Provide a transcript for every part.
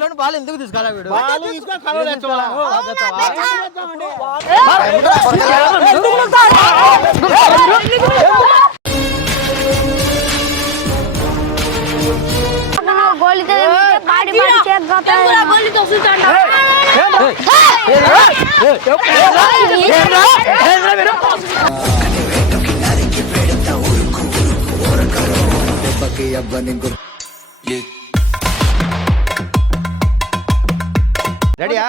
కొట్టాడినారు మా పిల్లని బాల్ ఎందుకు తీసుకురా వీడు వాళ్ళు తీసుకొని కలవలు తెచ్చుకోవాలా? గోలితో బాడీ రెడీయా?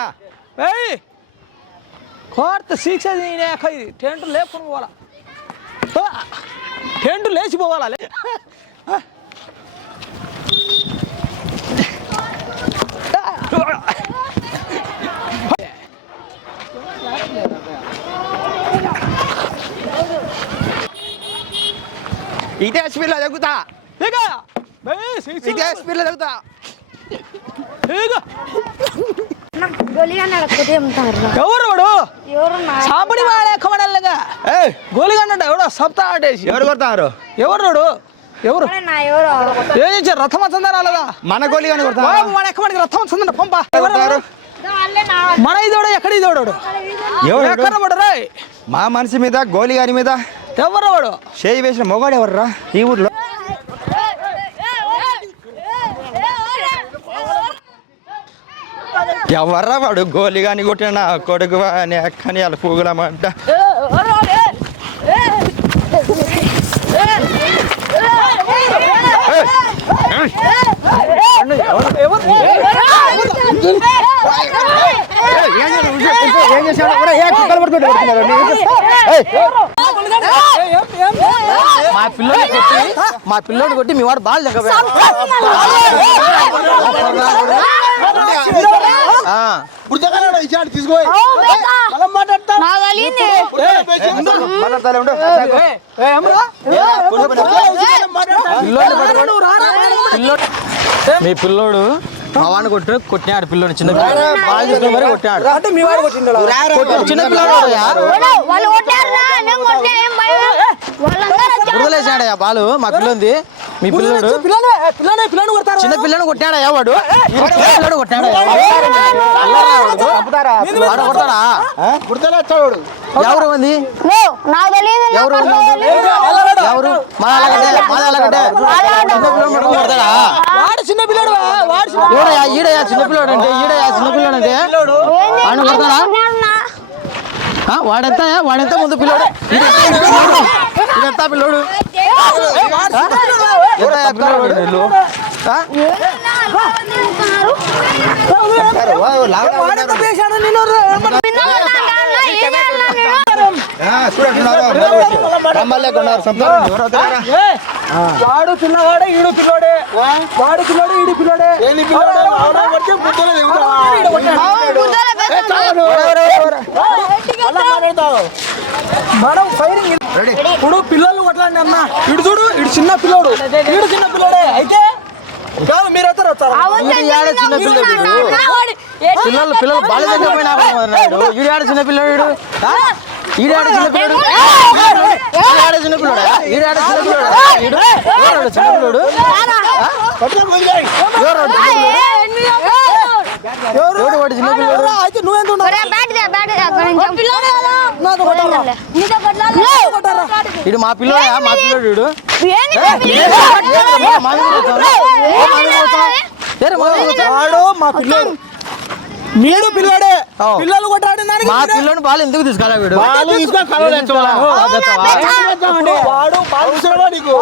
ఏయ్! కోర్త శిక్ష టెంట్ లేపుకొని పోవాలా. టెంట్ లేచిపోవాలా. ఇదే స్పీడ్లో తగ్గుతా. ఇదే స్పీడ్లో తగ్గుతా. గోలిగా నడకపోతే ఎవరు వాడు? ఎవరు సాంబడి వాడే కమడల్లగా గోలిగండ ఎవడో సప్తా ఆడేసి. ఎవరు కొడతారు? ఎవరు వాడు? ఎవరు? ఎవరు? ఏం చేశారు? రథం వచ్చందా రాలేదా? మన గోళీ కానీ కొడతారు? బాబు మన ఎక్కడికి రథం వచ్చందా పంప. కొడతారు? మన ఇదోడు ఎక్కడ ఇదోడు ఎవరు ఎక్కడ వాడు? రే? మా మనిషి మీద గోళీ గారి మీద. ఎవరు వాడు? చేయి వేసిన మొగాడు ఎవర్రా? ఈ ఊర్లో. ఎవర్రా వాడు గోళీ గాని కొట్టిన నా కొడుకు అని అక్కని వాళ్ళ పూగులమంట ఏం చేశాడు ఏ కుక్కలు? ఏయ్, మా పిల్లోని కొట్టి మా పిల్లోని కొట్టి మీ వాడు బాల్ పిల్లోడు మీ పిల్లోడు మా వాడిని కొట్టి కొట్టినాడు పిల్లోని చిన్న పిల్లోడు మరి కొట్టాడు చిన్న పిల్లోడు బుడదలేసాడయ్యా బాలు మా పిల్లోంది మీ పిల్లోడు పిల్లనే పిల్లనే పిల్లని కొడతారు చిన్న పిల్లని కొట్టాడయ్యా వాడు పిల్లోడు కొట్టాడయ్యా వాడు కొడతాడా ఎవరు ఉంది ఎవరు ఎవరు మా అలాగంటే మా అలాగంటే కొడతాడా వాడు చిన్న పిల్లడు వాడు చిన్న ఈడయా ఈడయా చిన్న పిల్లోడు అంటే ఈడయా చిన్న పిల్లోడు అంటే వాడిని కొడతాడా వాడెంత వాడెంత ముందు పిల్లోడు ఇదంతా పిల్లోడు వాడు పిల్లవాడే ఈడు పిల్లోడే వాడు పిల్లోడే ఈడు పిల్లోడే. మనం ఫైరింగ్ ఇప్పుడు పిల్లలు కొట్లాండి అన్న. ఇడు చూడు ఇడు చిన్న పిల్లోడు. ఈడు చిన్న పిల్లోడే. అయితే కాదు మీరైతే. పిల్లలు పిల్లలు బాల దగ్గర పోయినా ఈడు. ఆడ చిన్న పిల్లోడు ఆ? ఈడు ఆడ చిన్న పిల్లోడు. ఈడు ఆడ చిన్న పిల్లోడా? ఈడు ఆడ చిన్న పిల్లోడా? చిన్న పిల్లోడు? ఆ? ఎవరాడు చిన్న పిల్లోడు? ఎవడు వాడు చిన్న పిల్లోడు? అయితే నువ్వెంత ఈడు మా పిల్లోడా? మా పిల్లోడు మా మీరు పిల్లోడే. పిల్లలు కొట్టాడిన దానికి మా పిల్లోని బాల్ ఎందుకు తీసుకురా వీడు? బాలు తీసుకొని కలవలు తెచ్చుకోవాలా? ఆ, తెచ్చావా? వాడు బాలు తీసుకురావా నీకు?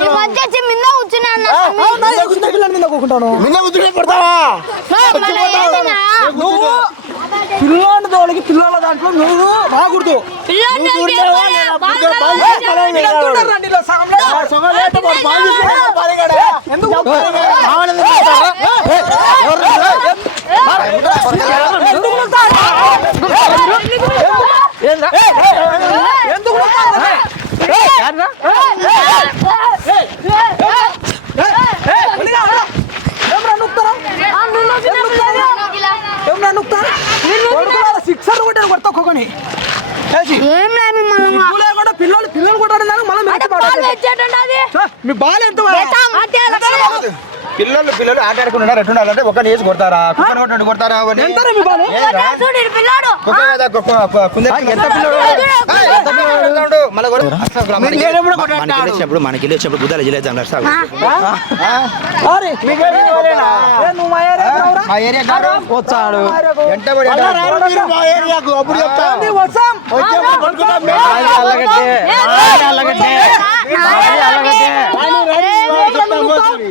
ఈ మధ్య వచ్చి మింద కూర్చున్నాను నా ఆ, అవునా? ఏ చిన్న పిల్లని మీద కూకుంటాను నువ్వు తోలికి పిల్లల దాంట్లో నువ్వు రాకూడదు పిల్లోడిని అని కూడా పిల్లలు పిల్లలు కూడా మనం మీ బాల్ ఎంత పిల్లాడు. కుక్క కదా, కుక్క, కుక్క, కుందేలు పిల్లడు. ఎంత పిల్లడు? ఏయ్, ఎంత పిల్లడు ఉన్నాడు? మళ్ళా కొడు. అసలు మనకి- మనకి వెళ్ళేటప్పుడు బుద్ధాలు సార్. వచ్చాడు ఎంట పడి అలా రారు మీరు మా ఏరియాకు, అప్పుడు చెప్తా. ఏంది వచ్చాం? మాది అల్లగడ్డే మాది అల్లగడ్డే మాది అల్లగడ్డే మాది అల్లగడ్డే మీరు వచ్చేప్పుడు ఎవరా? ఏ, ఆడు నీ బాల్ రా, మొద, బాల్, నీ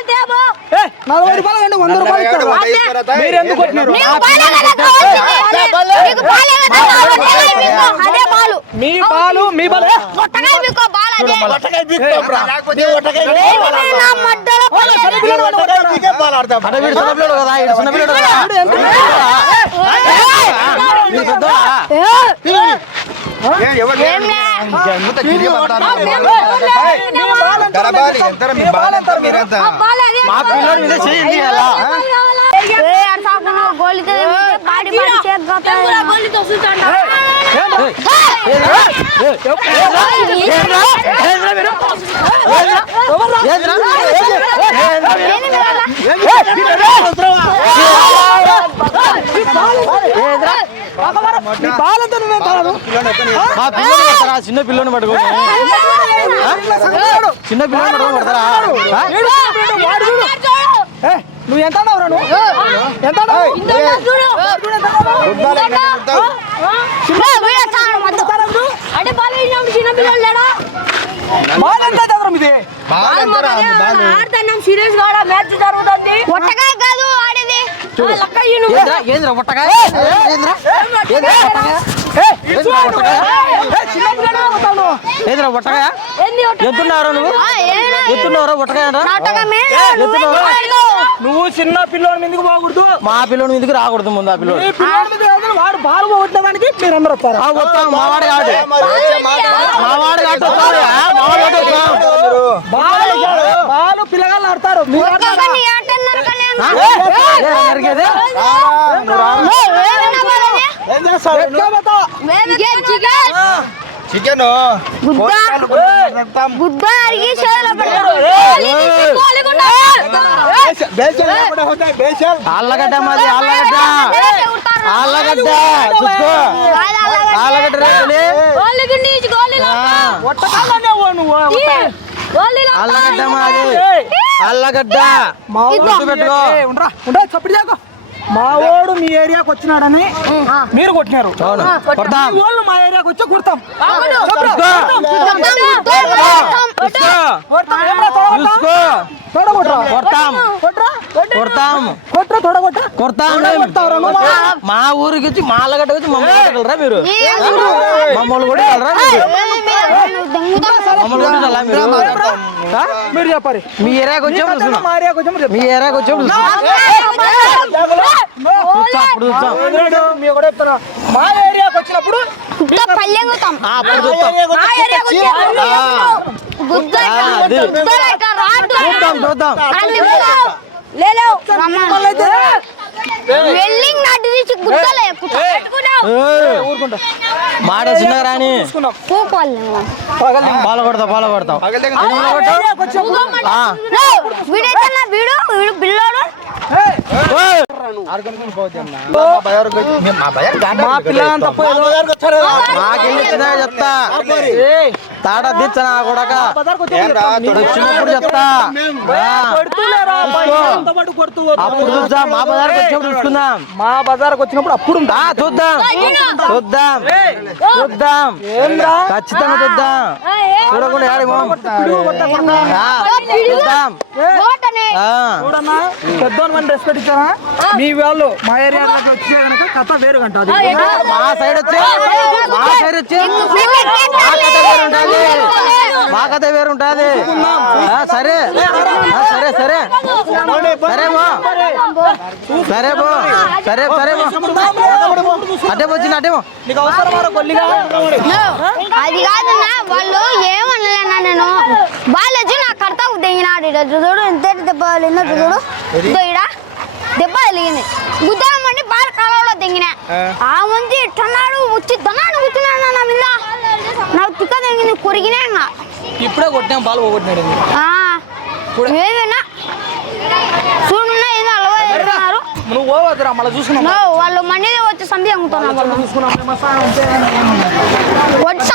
నలభై రూపాయలు కంటే వంద రూపాయలు తాయ్? మీరు ఎందుకు కొట్టినారు మీ బాలు మీ చిన్నపిల్లడు కదా మీ పిల్లోడి మీద ఏ అర్సాకున గోలితో బాడి బాడి చేద్దాం చిన్న పిల్లోని పట్టుకొని చిన్న పిల్లోని పట్టుకొని నువ్వు ఎంత నువ్వు ఎంత ఆడుతున్నాం సీరియస్గా మ్యాచ్ జరుగుతుంది. ఒట్టకాయ కాదు ఆడేది. ఏంద్రా? పుట్టకాయ ఏంద్రా నువ్వు. ఒట్టకాయ? ఎంతున్నారా నువ్వు? ఆ, ఏనా? ఎత్తున్నారా నువ్వు చిన్న పిల్లోడి మీదకి పోకూడదు మా పిల్లోని మీదకి రాకూడదు ముందు ఆ ఈ పిల్లోడు పిల్లోడి మీద వాడు బాల్ పోగొట్టడానికి మీరు అందరూ వస్తారా ఆ, వస్తాం మావాడు కాదు? మావాడు కాదు వస్తాడు మావాడు కాదు బాల్ బాల్ పిల్లగాళ్ళు ఆడతారు మీరు ఆడతారా? ఏం చేస్తావు? ఎట్లా పోతావు? చికెన్. ఆళ్ళగడ్డ మాది ఆళ్ళగడ్డ ఆళ్ళగడ్డ చూసుకో ఆళ్ళగడ్డ మాది. ఆళ్ళగడ్డ మా పెట్టుకో. ఉండరా ఉండరా చప్పుడు చేయకు. మా వాడు మీ ఏరియాకి వచ్చినాడని మీరు కొట్టినారు. వాళ్ళు మా ఏరియాకి వచ్చి కొడతాం? మా ఊరికి వచ్చి మా ఆళ్ళగడ్డ వచ్చి మమ్మల్ని మీరు? మమ్మల్ని కొట్టగలరా మీరు? చెప్పారు? మీ ఏరియాకి వచ్చాము మా ఏరియాకి వచ్చి మీరు మీ ఏరియాకి వచ్చాము మీ ఏరియాకి వచ్చినప్పుడు వెల్లింగ్ నాటి తీసి గుద్దలే మాట చిన్నగా రాని. పాల కొడతా పాల కొడతాం. వీడైతే వీడు? వీడు మా పిల్లలంతా చెప్తా? దిచ్చనా కొడక? చెప్తాం. వచ్చినప్పుడు. అప్పుడు చూద్దాం మా బజార్కి వచ్చినప్పుడు చూసుకుందాం. మా బజార్కి వచ్చినప్పుడు అప్పుడు చూద్దాం. చూద్దాం. చూద్దాం. ఖచ్చితంగా చూద్దాం. చూడకుండా చూద్దాం. చూడన్నా పెద్దోని రెస్పెక్ట్ ఇచ్చారా మీ వాళ్ళు మా ఏరియా వచ్చే కనుక కథ వేరు గంట అది మా సైడ్ వచ్చి? మా సైడ్ వచ్చి? మా కథ వేరు ఉంటుంది మా కథ వేరు ఉంటుంది ఆ, సరే సరే. సరే సరే బో సరే బో సరే సరే బో అడ్డే అవసరమారా కొల్లిగా అది కాదన్నా వాళ్ళు ఏమనలేనా నేను? వాళ్ళు వచ్చి నా కర్త దిగినాడు చూడు ఎంత దెబ్బ తగిలిందో చూడు. దెబ్బ తగిలింది. గుద్దామండి బాల కాలంలో దిగిన. ఆ మంది ఇట్టన్నాడు వచ్చి దన్నాడు కూర్చున్నాడు నా మీద నాకు ఇంకా ఇప్పుడే కొట్టాం బాల్ పోగొట్టినాడు ఆ, ఏదైనా చూడున్నా ఏదో అలవా చేస్తున్నారు. నువ్వు పోవద్దురా మళ్ళీ చూసుకున్నాం. నో, వాళ్ళు మండి వచ్చి సంధి వాళ్ళు చూసుకున్నాం వచ్చి